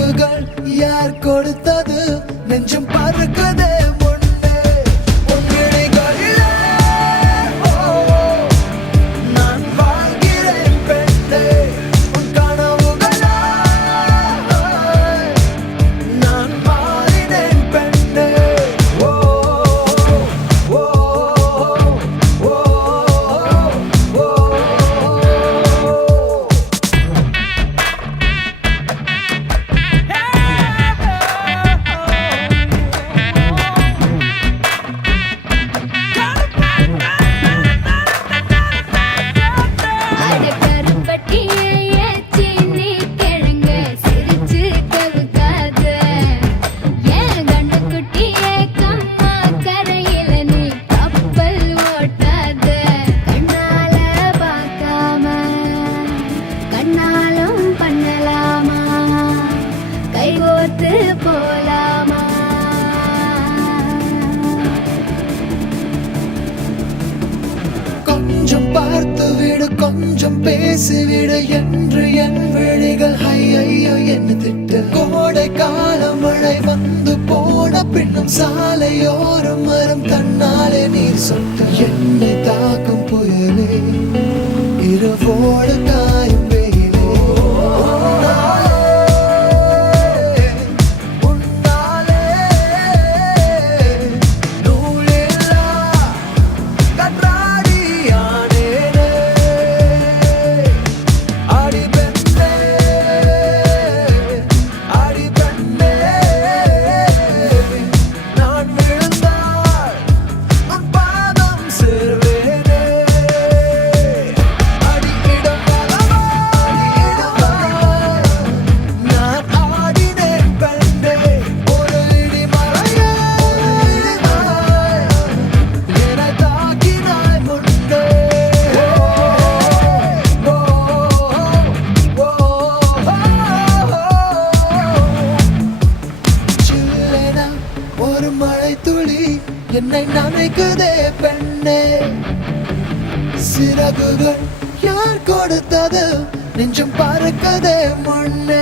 சிறகுகள் யார் கொடுத்தது நெஞ்சம் பறக்குதே முன்னே உன்னிடைகளிலே நான் வாழ்கிறேன் பெண்ணே உன் கனவுகளா நான் மாறினேன் பெண்ணே ஓ ஓ ஓ ஓ போலாமா கொஞ்சம் பார்த்து விடு கொஞ்சம் பேசிவிடு என்று என் விழிகள் ஐயோ என்ன திட்ட கோடை காலம் மழை வந்து போன பின்னும் சாலையோரம் மரம் தன்னாலே நீர் சொட்ட என்னை தாக்கும் புயலே இரவோடு காயும் வெயிலே உன்னாலே நூலில்லா கற்றாடியானேனே அடி பெண்ணே அடி பெண்ணே நான் விழுந்தால் உன் பாதம் சேர்வேனே அடி இடம் வலமா அடி இடம் வலமா நான் ஆடினேன் பெண்ணே ஒரு இடி மழையே என்னை தாக்கினாய் முன்னே சில்லென ஒரு மழை துளி என்னை நனைக்குதே பெண்ணே சிறகுகள் யார் கொடுத்தது நெஞ்சம் பறக்கதே முன்னே